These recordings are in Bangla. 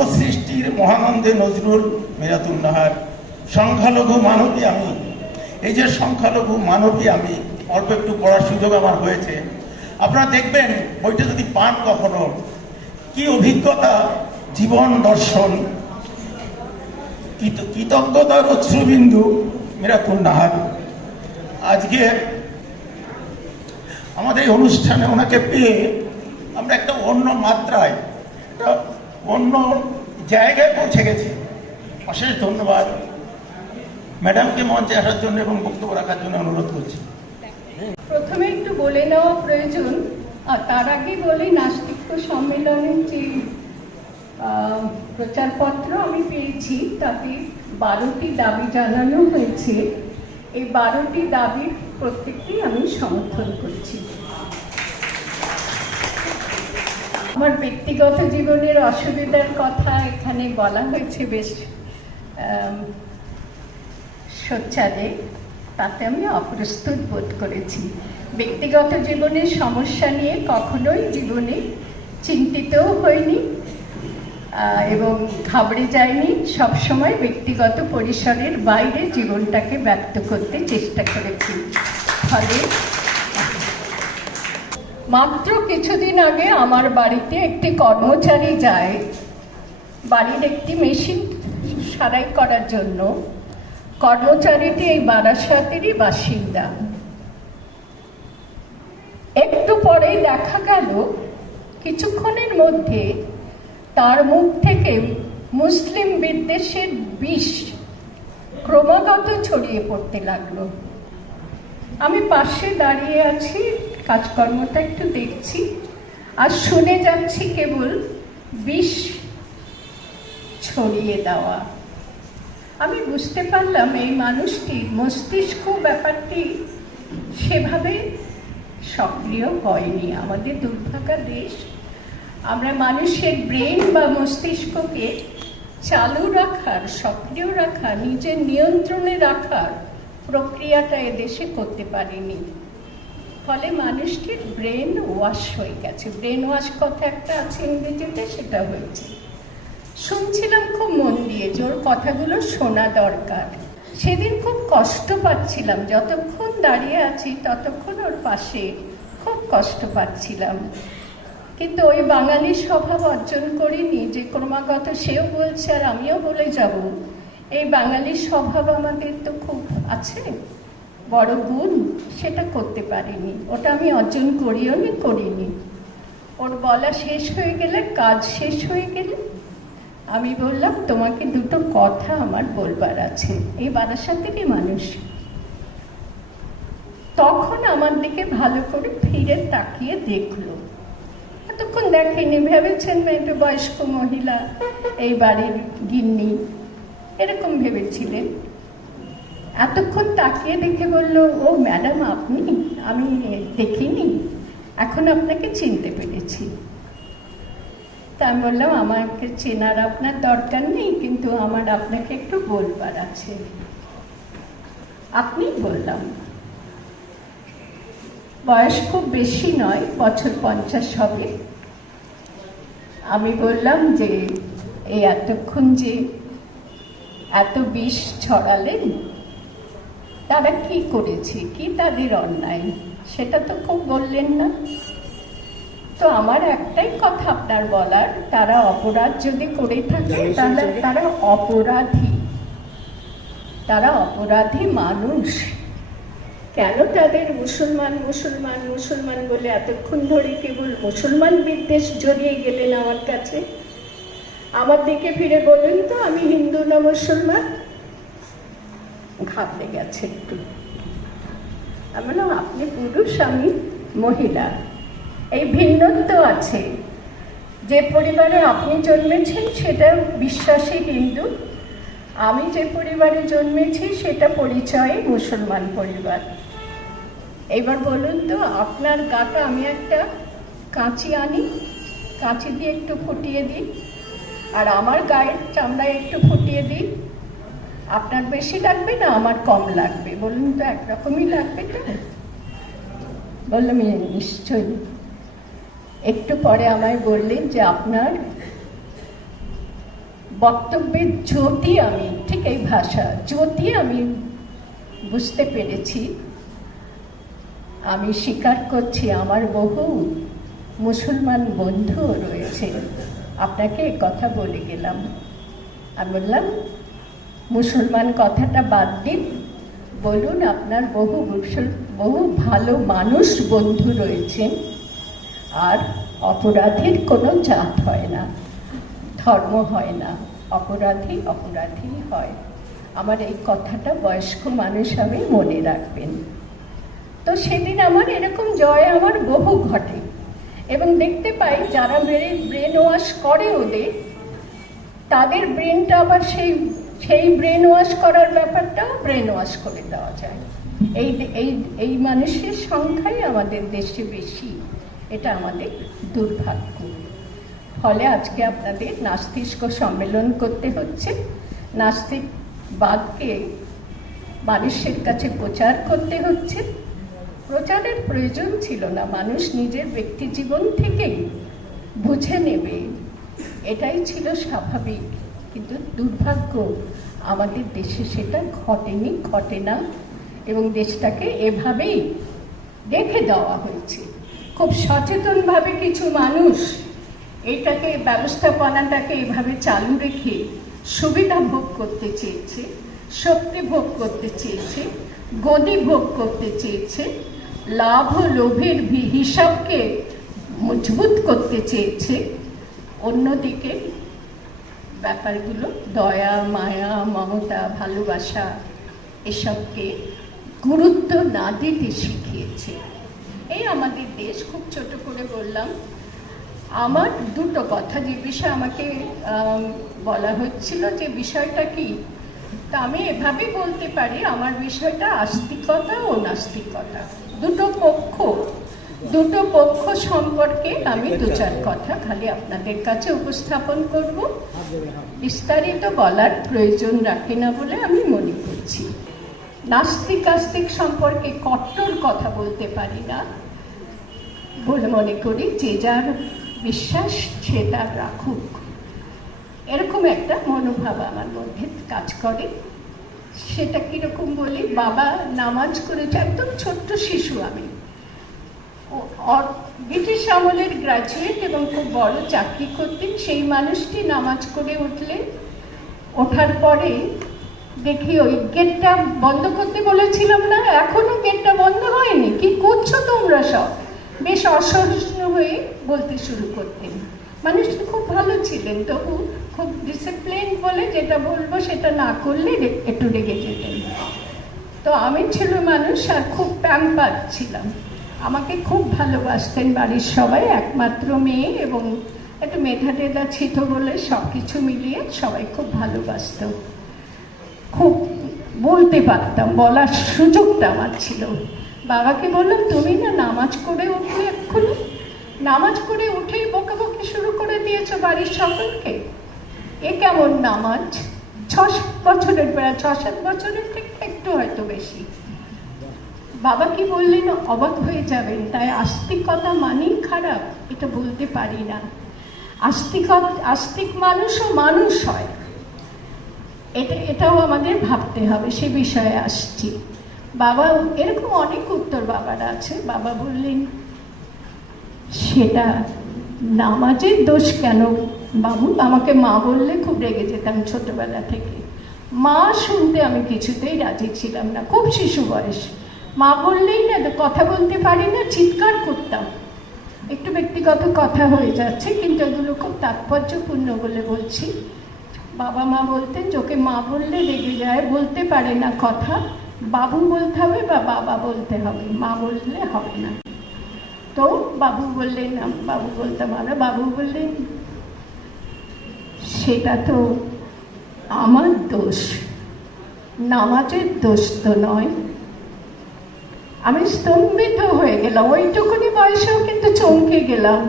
নবসৃষ্টির মহানন্দে নজরুল মিরাতুন্নাহার সংখ্যালঘু মানবী আমি। এই যে সংখ্যালঘু মানবী আমি, অল্প একটু পড়ার সুযোগ আমার হয়েছে। আপনারা দেখবেন, বইটা যদি পান কখনো, কি অভিজ্ঞতা জীবন দর্শন। কৃত- কৃতজ্ঞতার অশ্রুবিন্দু মিরাতুল নাহার। আজকে আমাদের এই অনুষ্ঠানে ওনাকে পেয়ে আমরা একটা অন্য মাত্রায়, একটা অন্য জায়গায় পৌঁছে গেছে। অশেষ ধন্যবাদ। ম্যাডামকে মঞ্চে আসার জন্য এবং বক্তব্য রাখার জন্য অনুরোধ করছি। প্রথমে একটু বলে নেওয়া প্রয়োজন, আর তার আগে বলি নাস্তিক্য সম্মেলনের যে প্রচারপত্র আমি পেয়েছি, তাতে বারোটি দাবি জানানো হয়েছে। এই বারোটি দাবির প্রত্যেকটি আমি সমর্থন করছি। আমার ব্যক্তিগত জীবনের অসুবিধার কথা এখানে বলা হয়েছে বেশ সোচ্চারে। তাতে আমি অপ্রস্তুত বোধ করেছি। ব্যক্তিগত জীবনের সমস্যা নিয়ে কখনোই জীবনে চিন্তিতও হয়নি এবং ঘাবড়ে যায়নি সবসময় ব্যক্তিগত পরিসরের বাইরে জীবনটাকে ব্যক্ত করতে চেষ্টা করেছি। ফলে মাত্র কিছুদিন আগে আমার বাড়িতে একটি কর্মচারী যায়। বাড়ির একটি মেশিন সারাই করার জন্য। কর্মচারীটি এই বারাসাতেরই বাসিন্দা। একটু পরেই দেখা গেল, কিছুক্ষণের মধ্যে তার মুখ থেকে মুসলিম বিদ্বেষের বিষ ক্রমাগত ছড়িয়ে পড়তে লাগল। আমি পাশে দাঁড়িয়ে আছি কাজকর্মটা একটু দেখছি। আর শুনে যাচ্ছি কেবল বিষ ছড়িয়ে দেওয়া। আমি বুঝতে পারলাম এই মানুষটির মস্তিষ্ক ব্যাপারটি সেভাবে সক্রিয় হয়নি। আমাদের দুর্ভাগা দেশ, আমরা মানুষের ব্রেন বা মস্তিষ্ককে চালু রাখার, সক্রিয় রাখার, নিজের নিয়ন্ত্রণে রাখার প্রক্রিয়াটা এদেশে করতে পারিনি। ফলে মানুষটির ব্রেন ওয়াশ হয়ে গেছে। ব্রেন ওয়াশ কথা একটা আছে ইংরেজিতে, সেটা হয়েছে। শুনছিলাম খুব মন দিয়ে যে ওর কথাগুলো শোনা দরকার। সেদিন খুব কষ্ট পাচ্ছিলাম। যতক্ষণ দাঁড়িয়ে আছি, ততক্ষণ ওর পাশে খুব কষ্ট পাচ্ছিলাম। কিন্তু ওই বাঙালি স্বভাব অর্জন করিনি, যে ক্রমাগত সেও বলছে আর আমিও বলে যাব। এই বাঙালি স্বভাব আমাদের তো খুব আছে। বড় গুণ সেটা করতে পারিনি। ওটা আমি অর্জন করিও নি, করিনি। ওর বলা শেষ হয়ে গেলে, কাজ শেষ হয়ে গেলে, আমি বললাম, তোমাকে দুটো কথা আমার বলবার আছে। এই বারাসাতেরই মানুষ। তখন আমার দিকে ভালো করে ফিরে তাকিয়ে দেখল। এতক্ষণ দেখেনি, ভেবেছেন একটু বয়স্ক মহিলা, এই বাড়ির গিন্নি, এরকম ভেবেছিলেন। এতক্ষণ তাকিয়ে দেখে বলল, ও ম্যাডাম, আপনি? আমি দেখিনি। এখন আপনাকে চিনতে পেরেছি। তা আমি বললাম, আমাকে চেনার আপনার দরকার নেই, কিন্তু আমার আপনাকে একটু বলবার আছে। আপনি বললাম। বয়স খুব বেশি নয়, বছর পঞ্চাশ হবে। আমি বললাম যে এই এতক্ষণ যে এত বিষ ছড়ালেন তারা কি করেছে? কি তাদের অন্যায়? সেটা তো খুব বললেন না। তো আমার একটাই কথা আপনার বলার তারা অপরাধ যদি করে থাকে তাহলে তারা অপরাধী। তারা অপরাধী মানুষ। কেন তাদের মুসলমান মুসলমান মুসলমান বলে এতক্ষণ ধরে কেবল মুসলমান বিদ্বেষ জড়িয়ে গেলেন আমার কাছে? আমার দিকে ফিরে বলুন তো আমি হিন্দু না মুসলমান? ঘাবড়ে গেছে একটু। আমি বললাম, আপনি পুরুষ, আমি মহিলা। এই ভিন্নত্ব আছে। যে পরিবারে আপনি জন্মেছেন, সেটা বিশ্বাসী হিন্দু আমি যে পরিবারে জন্মেছি, সেটা পরিচয়ে মুসলমান পরিবার। এবার বলুন তো, আপনার গাটা আমি একটা কাঁচি আনি, কাঁচি দিয়ে একটু ফুটিয়ে দিই, আর আমার গায়ের চামড়ায় একটু ফুটিয়ে দিই। আপনার বেশি লাগবে না, আমার কম লাগবে? বলুন তো, একরকমই লাগবে তো? বললাম নিশ্চয়ই। একটু পরে আমায় বললেন যে, আপনার বক্তব্যের জ্যোতি আমি, ঠিক এই ভাষা, জ্যোতি আমি বুঝতে পেরেছি। আমি স্বীকার করছি, আমার বহু মুসলমান বন্ধুও রয়েছে। আপনাকে কথা বলে গেলাম। আমি বললাম মুসলমান কথাটা বাদ দিন। বলুন, আপনার বহু বহু ভালো মানুষ বন্ধু রয়েছেন আর অপরাধীর কোনো জাত হয় না, ধর্ম হয় না, অপরাধী অপরাধী হয়। আমার এই কথাটা বয়স্ক মানুষ আমি মনে রাখবেন। তো সেদিন আমার এরকম জয় আমার বহু ঘটে, এবং দেখতে পাই যারা ব্রেন ওয়াশ করে ওদের, তাদের ব্রেনটা আবার সেই সেই ব্রেন ওয়াশ করার ব্যাপারটাও ব্রেন ওয়াশ করে দেওয়া যায়। এই এই এই মানুষের সংখ্যাই আমাদের দেশে বেশি। এটা আমাদের দুর্ভাগ্য। ফলে আজকে আপনাদের নাস্তিস্ক সম্মেলন করতে হচ্ছে। নাস্তিকবাদকে মানুষের কাছে প্রচার করতে হচ্ছে। প্রচারের প্রয়োজন ছিল না। মানুষ নিজের ব্যক্তি জীবন থেকেই বুঝে নেবে। এটাই ছিল স্বাভাবিক। কিন্তু দুর্ভাগ্য আমাদের দেশে সেটা ঘটেনি, ঘটে না। এবং দেশটাকে এভাবেই রেখে দেওয়া হয়েছে। খুব সচেতনভাবে কিছু মানুষ এটাকে, ব্যবস্থাপনাটাকে এভাবে চালু রেখে সুবিধা ভোগ করতে চেয়েছে, শক্তি ভোগ করতে চেয়েছে গদি ভোগ করতে চেয়েছে, লাভ লোভের হিসাবকে মজবুত করতে চেয়েছে। অন্যদিকে ব্যাপারগুলো, দয়া, মায়া, মমতা, ভালোবাসা, এসবকে গুরুত্ব না দিতে শিখিয়েছে। এই আমাদের দেশ, খুব ছোট করে বললাম। আমার দুটো কথা, যে বিষয়ে আমাকে বলা হচ্ছিল যে বিষয়টা কি? তা আমি এভাবে বলতে পারি, আমার বিষয়টা আস্তিকতা ও নাস্তিকতা। দুটো পক্ষ দুটো পক্ষ সম্পর্কে আমি দু চার কথা খালি আপনাদের কাছে উপস্থাপন করব। বিস্তারিত বলার প্রয়োজন রাখে না বলে আমি মনে করছি। নাস্তিক আস্তিক সম্পর্কে কট্টর কথা বলতে পারি না বলে মনে করি, যে যার বিশ্বাস সে তার রাখুক। এরকম একটা মনোভাব আমার মধ্যে কাজ করে। সেটা কীরকম বলি, বাবা নামাজ করেছে একদম ছোট্ট শিশু আমি। ব্রিটিশ আমলের গ্রাজুয়েট এবং খুব বড় চাকরি করতেন। সেই মানুষটি নামাজ করে উঠলেন ওঠার পরে দেখি ওই গেটটা বন্ধ করতে বলেছিলাম না, এখনও গেটটা বন্ধ হয়নি। কি করছ তোমরা সব? বেশ অসহিষ্ণু হয়ে বলতে শুরু করতেন। মানুষটা খুব ভালো ছিলেন, তবু খুব ডিসিপ্লিন বলে যেটা বলব সেটা না করলে একটু রেগে যেতেন। তো আমি ছিল মানুষ আর খুব প্যাম্পার ছিলাম। আমাকে খুব ভালোবাসতেন বাড়ির সবাই, একমাত্র মেয়ে এবং একটু মেধা টেধা ছিল বলে সব কিছু মিলিয়ে সবাই খুব ভালোবাসত। খুব বলতে পারতাম, বলার সুযোগটা আমার ছিল। বাবাকে বললাম, তুমি না নামাজ করে উঠলে এক্ষুনি? নামাজ করে উঠেই বকাবকি শুরু করে দিয়েছ বাড়ির সকলকে? এ কেমন নামাজ? ছ সাত বছরের প্রায় ছ সাত বছরের থেকে একটু হয়তো বেশি। বাবা কি বললেন? অবাক হয়ে যাবেন। তাই আস্তিকতা মানেই খারাপ, এটা বলতে পারি না। আস্তিক আস্তিক মানুষও মানুষ হয়। এটা, এটাও আমাদের ভাবতে হবে, সে বিষয়ে আসছি। বাবা, এরকম অনেক উত্তর বাবার আছে। বাবা বললেন, সেটা নামাজের দোষ কেন? বাবু, আমাকে মা বললে খুব রেগে যেতাম ছোটবেলা থেকে। মা শুনতে আমি কিছুতেই রাজি ছিলাম না। খুব শিশু বয়স। মা বললেই না কথা বলতে পারি না, চিৎকার করতাম। একটু ব্যক্তিগত কথা হয়ে যাচ্ছে, কিন্তু এগুলো খুব তাৎপর্যপূর্ণ বলে বলছি। বাবা মা বলতেন যোকে মা বললে রেগে যায়, বলতে পারে না কথা। বাবু বলতে হবে বা বাবা বলতে হবে, মা বললে হবে না। তো বাবু বললেন বাবু বলতাম আমরা বাবু বললেন, সেটা তো আমার দোষ। নামাজের দোষ তো নয় আমি স্তম্ভিত হয়ে গেলাম। ওইটুকুনি বয়সেও কিন্তু চমকে গেলাম।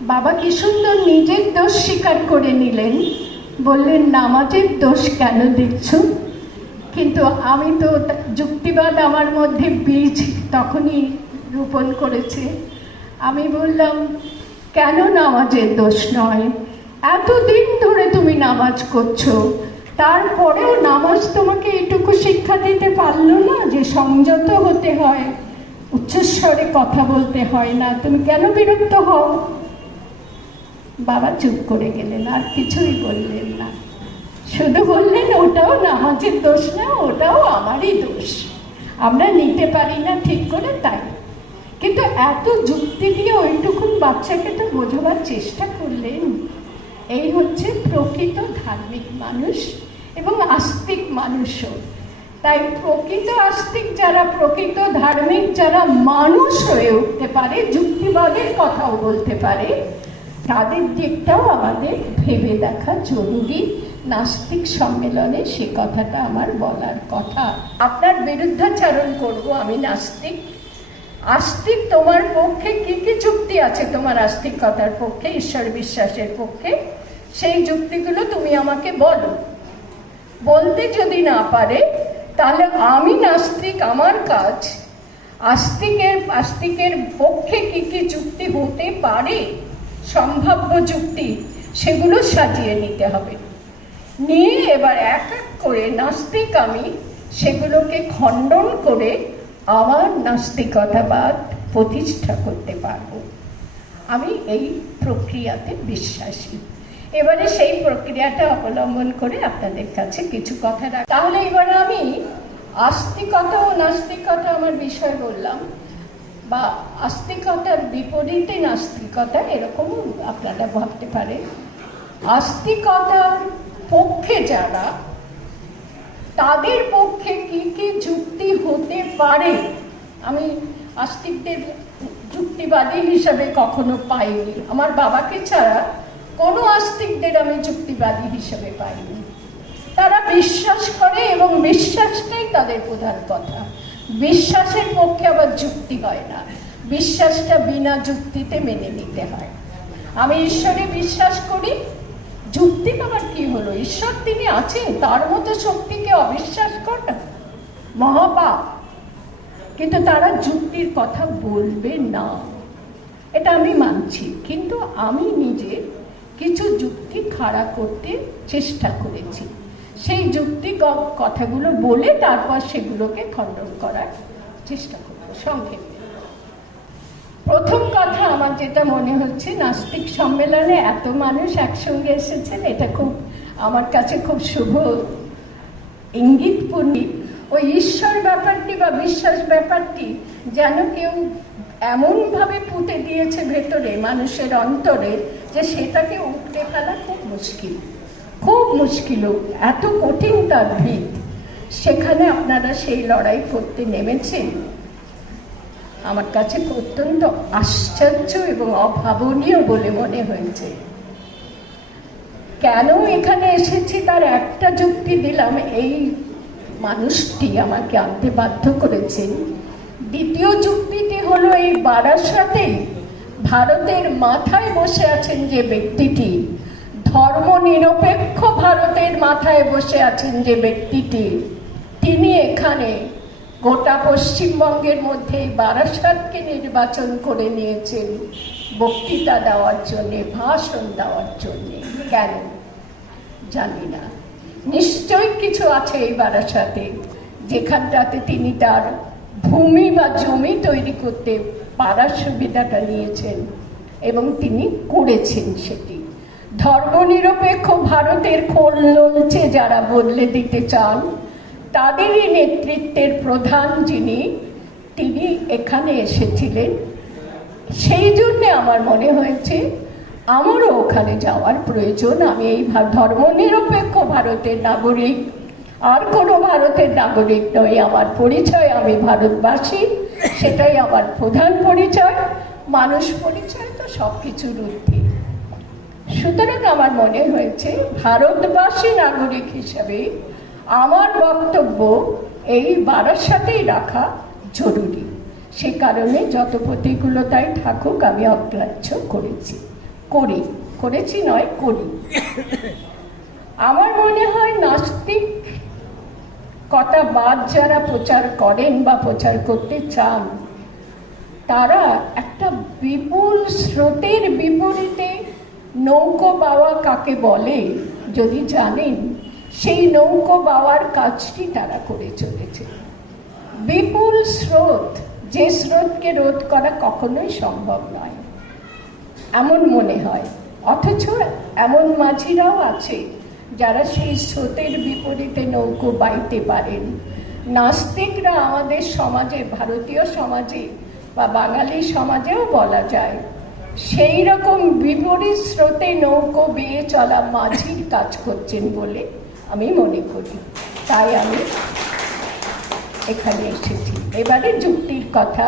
বাবা কি সুন্দর নিজের দোষ স্বীকার করে নিলেন। বললেন নামাজের দোষ কেন দেখছ কিন্তু আমি তো যুক্তিবাদ আমার মধ্যে বীজ তখনই রোপণ করেছে। আমি বললাম, কেন নামাজের দোষ নয়? এতদিন ধরে তুমি নামাজ করছ। তারপরেও নামাজ তোমাকে এটুকু শিক্ষা দিতে পারল না যে সংযত হতে হয়, উচ্চস্বরে কথা বলতে হয় না। তুমি কেন বিরক্ত হও? বাবা চুপ করে গেলেন, আর কিছুই বললেন না। শুধু বললেন, ওটাও নামাজের দোষ না, ওটাও আমারই দোষ। আমরা নিতে পারি না ঠিক করে তাই। কিন্তু এত যুক্তি দিয়ে ওইটুকুন বাচ্চাকে তো বোঝাবার চেষ্টা করলেন। এই হচ্ছে প্রকৃত ধার্মিক মানুষ। এবং আস্তিক মানুষও। তাই প্রকৃত আস্তিক যারা, প্রকৃত ধার্মিক যারা মানুষ হয়ে উঠতে পারে, যুক্তিবাদের কথাও বলতে পারে, তাদের দিকটাও আমাদের ভেবে দেখা জরুরি। নাস্তিক সম্মেলনে সে কথাটা আমার বলার কথা। আপনার বিরুদ্ধাচারণ করব আমি নাস্তিক। আস্তিক তোমার পক্ষে কি কি যুক্তি আছে? তোমার আস্তিকতার পক্ষে, ঈশ্বর বিশ্বাসের পক্ষে, সেই যুক্তিগুলো তুমি আমাকে বলো। বলতে যদি না পারে, তাহলে আমি নাস্তিক আমার কাজ। আস্তিকের আস্তিকের পক্ষে কি কি যুক্তি হতে পারে? সম্ভাব্য যুক্তি সেগুলো সাজিয়ে নিতে হবে। নিয়ে এবার এক এক করে নাস্তিক আমি সেগুলোকে খণ্ডন করে আমার নাস্তিকতাবাদ প্রতিষ্ঠা করতে পারব। আমি এই প্রক্রিয়াতে বিশ্বাসী। এবারে সেই প্রক্রিয়াটা অবলম্বন করে আপনাদের কাছে কিছু কথা রাখ তাহলে এবারে আমি আস্তিকতা ও নাস্তিকতা আমার বিষয় বললাম। বা আস্তিকতার বিপরীতে নাস্তিকতা এরকম আপনারা ভাবতে পারে আস্তিকতার পক্ষে যারা, তাদের পক্ষে কি কি যুক্তি হতে পারে? আমি আস্তিকদের যুক্তিবাদী হিসাবে কখনো পাইনি। আমার বাবাকে ছাড়া কোনো আস্তিকদের আমি যুক্তিবাদী হিসেবে পাইনি। তারা বিশ্বাস করে এবং বিশ্বাসটাই তাদের প্রধান কথা। বিশ্বাসের পক্ষে আবার যুক্তি হয় না। বিশ্বাসটা বিনা যুক্তিতে মেনে নিতে হয়। আমি ঈশ্বরে বিশ্বাস করি, যুক্তি আবার কি হলো? ঈশ্বর তিনি আছেন, তার মতো শক্তিকে অবিশ্বাস করা? মহাপাপ। কিন্তু তারা যুক্তির কথা বলবে না। এটা আমি মানছি। কিন্তু আমি নিজে কিছু যুক্তি খাড়া করতে চেষ্টা করেছি। সেই যুক্তি কথাগুলো বলে তারপর সেগুলোকে খণ্ডন করার চেষ্টা করব। সংক্ষেপে প্রথম কথা আমার যেটা মনে হচ্ছে, নাস্তিক সম্মেলনে এত মানুষ একসঙ্গে এসেছেন, এটা খুব আমার কাছে খুব শুভ ইঙ্গিতপূর্ণ ওই ঈশ্বর ব্যাপারটি বা বিশ্বাস ব্যাপারটি যেন কেউ এমনভাবে পুঁতে দিয়েছে ভেতরে, মানুষের অন্তরে যে সেটাকে উঠতে ফেলা খুব মুশকিল। খুব মুশকিল। এত কঠিন তার ভিত। সেখানে আপনারা সেই লড়াই করতে নেমেছেন। আমার কাছে অত্যন্ত আশ্চর্য এবং অভাবনীয় বলে মনে হয়েছে। কেন এখানে এসেছি তার একটা যুক্তি দিলাম, এই মানুষটি আমাকে আনতে বাধ্য করেছেন। দ্বিতীয় যুক্তিটি হলো এই বারাসাতে ভারতের মাথায় বসে আছেন যে ব্যক্তিটি, ধর্ম নিরপেক্ষ ভারতের মাথায় বসে আছেন যে ব্যক্তিটি, তিনি এখানে গোটা পশ্চিমবঙ্গের মধ্যে বারাসাতকে নির্বাচন করে নিয়েছেন। বক্তৃতা দেওয়ার জন্যে, ভাষণ দেওয়ার জন্যে, কেন? জানি না। নিশ্চয়ই কিছু আছে এই বারাসাতে, যেখানটাতে তিনি তার ভূমি বা জমি তৈরি করতে পারার সুবিধাটা নিয়েছেন এবং তিনি করেছেন সেটি। ধর্মনিরপেক্ষ ভারতের খোল নলছে যারা বদলে দিতে চান, তাদেরই নেতৃত্বের প্রধান যিনি, তিনি এখানে এসেছিলেন। সেই জন্যে আমার মনে হয়েছে, আমারও ওখানে যাওয়ার প্রয়োজন। আমি এই ধর্মনিরপেক্ষ ভারতের নাগরিক। আর কোনো ভারতের নাগরিক নয় আমার পরিচয়, আমি ভারতবাসী, সেটাই আমার প্রধান পরিচয়। মানুষ পরিচয় তো সব কিছুর সুতরাং আমার মনে হয়েছে, ভারতবাসী নাগরিক হিসেবে আমার বক্তব্য এই বারাসাতেই রাখা জরুরি। সে কারণে যত প্রতিকূলতাই থাকুক, আমি অগ্রাহ্য করেছি। করি। করেছি নয়, করি। আমার মনে হয় নাস্তিক কথা বাদ যারা প্রচার করেন বা প্রচার করতে চান, তারা একটা বিপুল স্রোতের বিপরীতে নৌকো পাওয়া কাকে বলে, যদি জানেন, সেই নৌকো বাওয়ার কাজটি তারা করে চলেছে। বিপুল স্রোত, যে স্রোতকে রোধ করা কখনোই সম্ভব নয়। এমন মনে হয়, অথচ এমন মাঝিরাও আছে যারা সেই স্রোতের বিপরীতে নৌকো বাইতে পারেন। নাস্তিকরা আমাদের সমাজে, ভারতীয় সমাজে বা বাঙালি সমাজেও বলা যায়, সেই রকম বিপরীত স্রোতে নৌকো বেয়ে চলা মাঝির কাজ করছেন বলে আমি মনে করি। তাই আমি এখানে এসেছি। এবারে যুক্তির কথা,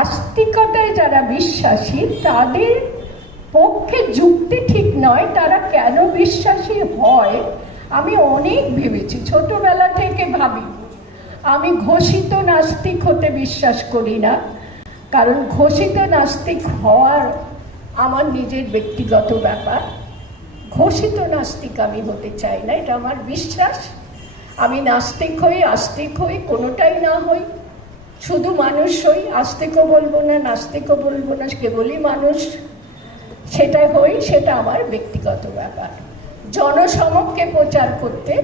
আস্তিকতায় যারা বিশ্বাসী, তাদের পক্ষে যুক্তি ঠিক নয়, তারা কেন বিশ্বাসী হয়, আমি অনেক ভেবেছি, ছোটবেলা থেকে ভাবি। আমি ঘোষিত নাস্তিক হতে বিশ্বাস করি না, কারণ ঘোষিত নাস্তিক হওয়ার আমার নিজের ব্যক্তিগত ব্যাপার। ঘোষিত নাস্তিক আমি হতে চাই না, এটা আমার বিশ্বাস। আমি নাস্তিক হই, আস্তিক হই, কোনোটাই না হই। শুধু মানুষ হই, আস্তিকও বলব না, নাস্তিকও বলব না, কেবলই মানুষ। সেটা হই, সেটা আমার ব্যক্তিগত ব্যাপার। জনসমক্ষে প্রচার করতে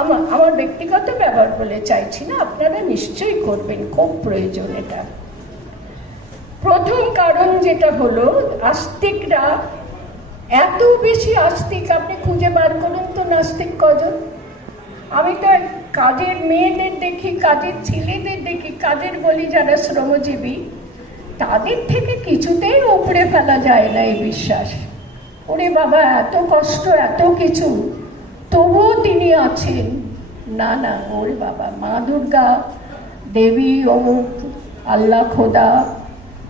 আমার আমার ব্যক্তিগত ব্যাপার বলে চাইছি না, আপনারা নিশ্চয়ই করবেন, খুব প্রয়োজন এটা। প্রথম কারণ যেটা হলো, আস্তিকরা এত বেশি আস্তিক, আপনি খুঁজে বার করুন তো নাস্তিক কজন। আমি তো কাজের মেয়েদের দেখি, কাজের ছেলেদের দেখি, কাজের বলি যারা শ্রমজীবী তাদের থেকে কিছুতেই উপড়ে ফেলা যায় না এই বিশ্বাস। ওরে বাবা, এত কষ্ট, এত কিছু। তবুও তিনি আছেন। না না, ওরে বাবা, মা দুর্গা, দেবী, অমুক আল্লাহ খোদা,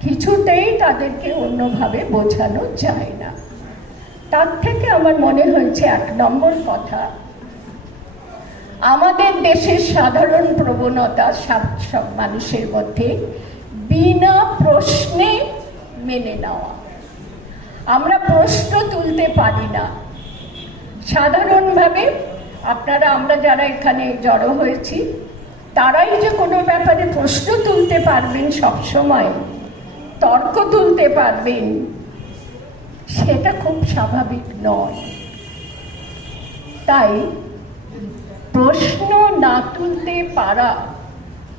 কিছুতেই তাদেরকে অন্যভাবে বোঝানো যায় না। তার থেকে আমার মনে হয়েছে এক নম্বর কথা, আমাদের দেশের সাধারণ প্রবণতা সব সব মানুষের মধ্যে বিনা প্রশ্নে মেনে নেওয়া। আমরা প্রশ্ন তুলতে পারি না। সাধারণভাবে আপনারা, আমরা যারা এখানে জড়ো হয়েছি, তারাই যে কোনো ব্যাপারে প্রশ্ন তুলতে পারবেন সবসময়, তর্ক তুলতে পারবেন, সেটা খুব স্বাভাবিক নয়। তাই প্রশ্ন না তুলতে পারা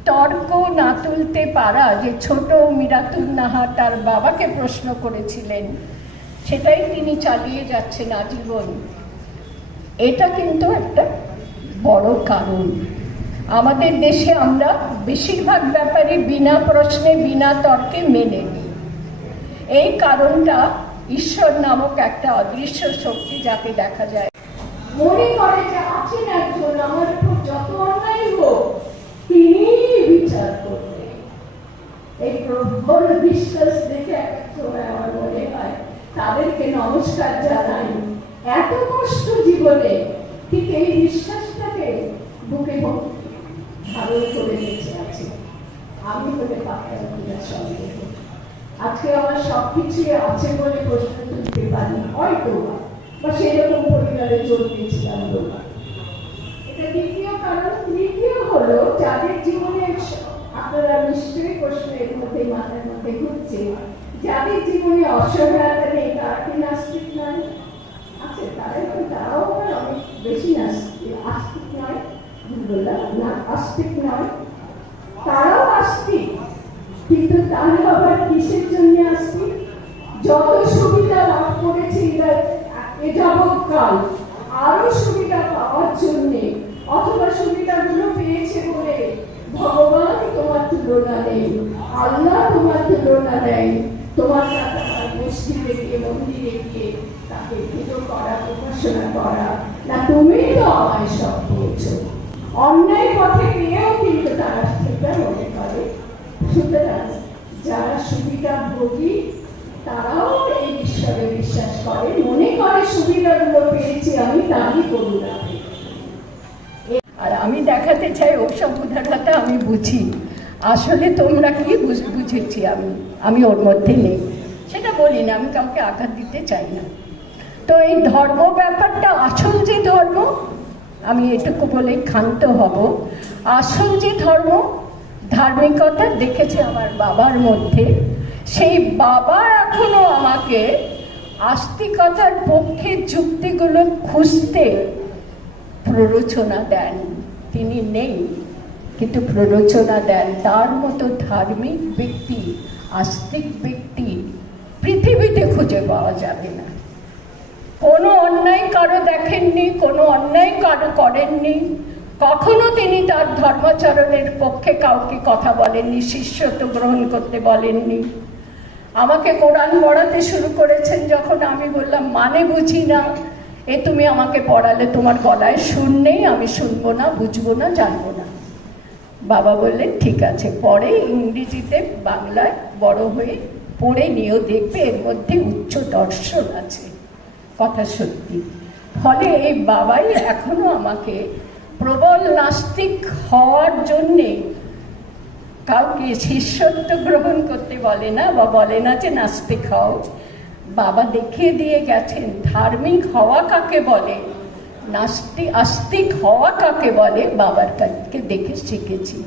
তর্ক না তুলতে পারা যে ছোট মিরাতুল নাহা তার বাবাকে প্রশ্ন করেছিলেন। সেটাই তিনি চালিয়ে যাচ্ছেন আজীবন। এটা কিন্তু একটা বড় কারণ। আমাদের দেশে আমরা বেশিরভাগ ব্যাপারে বিনা প্রশ্নে, বিনা তর্কে মেনে নিই। এই কারণটা ঈশ্বর নামক একটা অদৃশ্য শক্তি যাকে দেখা যায়। মনে করে যে আছেন একজন, আমার উপর যত অন্যায় হোক তিনি বিচার করবেন এই প্রবল বিশ্বাস দেখে আমার মনে হয়, তাদেরকে নমস্কার জানাই। এত কষ্ট জীবনে ঠিক এই বিশ্বাসটাকে বুকে ধারণ করে বেঁচে আছে। আমি পাতার পূজার সঙ্গে। আজকে আমার সবকিছুই আছে বলে প্রশ্ন তুলতে পারি, হয়তো বা। সেরকম পরিবারে জন্মেছিলাম এটা দ্বিতীয় কারণ। তৃতীয় হলো, যাদের জীবনে আপনারা নিশ্চয়ই প্রশ্ন মধ্যে মাথার মধ্যে ঘুরছে। যাদের জীবনে অসহায়তা নেই তারা কি নাস্তিক নয়। আছে তারা তো তারাও অনেক বেশি নাস্তিক, আস্তিক নয়। আস্তিক নয়। তারাও আস্তিক। কিন্তু তারা আবার কিসের জন্য আস্তিক? যত সুবিধা লাভ করেছে এ যাবৎকাল আরও সুবিধা পাওয়ার জন্যে, অথবা সুবিধাগুলো পেয়েছে বলে ভগবান তোমার তুলনা নেই, আল্লাহ তোমার তুলনা নেই। তোমার আমার মসজিদে গিয়ে মন্দিরে তাকে পুজো করা, উপাসনা করা, না, তুমি তো আমায় সব পেয়েছ অন্যায় পথে গিয়েও কিন্তু তারা সেটা মনে করে। সুতরাং যারা সুবিধা ভোগী, তারাও এই ঈশ্বরে বিশ্বাস করে। মনে করে সুবিধাগুলো পেয়েছি আমি, তারই পেয়েছি। আর আমি দেখাতে চাই ওসব উদারতা আমি বুঝি। আসলে তোমরা কি বুঝ- বুঝেছি আমি আমি ওর মধ্যে নেই। সেটা বলি না, আমি কাউকে আঘাত দিতে চাই না। তো এই ধর্ম ব্যাপারটা আসল যে ধর্ম, আমি এটুকু বলে ক্ষান্ত হব। আসল যে ধর্ম, ধার্মিকতা দেখেছে আমার বাবার মধ্যে। সেই বাবা এখনও আমাকে আস্তিকতার পক্ষে যুক্তিগুলো খুঁজতে প্ররোচনা দেন। তিনি নেই, কিন্তু প্ররোচনা দেন। তার মতো ধার্মিক ব্যক্তি, আস্তিক ব্যক্তি পৃথিবীতে খুঁজে পাওয়া যাবে না। কোনো অন্যায় কারও দেখেননি, কোনো অন্যায় কারও করেননি। কখনো তিনি তার ধর্মাচরণের পক্ষে কাউকে কথা বলেননি শিষ্যত্ব গ্রহণ করতে বলেননি। আমাকে কোরআন পড়াতে শুরু করেছেন যখন আমি বললাম মানে বুঝি না? এ তুমি আমাকে পড়ালে তোমার গলায় সুর নেই, আমি শুনব না, বুঝব না, জানব না। বাবা বললেন, ঠিক আছে, পরে ইংরেজিতে বাংলায় বড় হয়ে পড়ে নিয়েও দেখবে, এর মধ্যে উচ্চ দর্শন আছে। কথা সত্যি। ফলে এই বাবাই এখনও আমাকে প্রবল নাস্তিক হওয়ার জন্যে কাউকে শিষ্যত্ব গ্রহণ করতে বলে না বা বলে না যে, নাস্তিক হও। বাবা দেখিয়ে দিয়ে গেছেন, ধার্মিক হওয়া কাকে বলে? নাস্তিক আস্তিক হওয়া কাকে বলে? বাবার কাছে দেখে শিখেছি।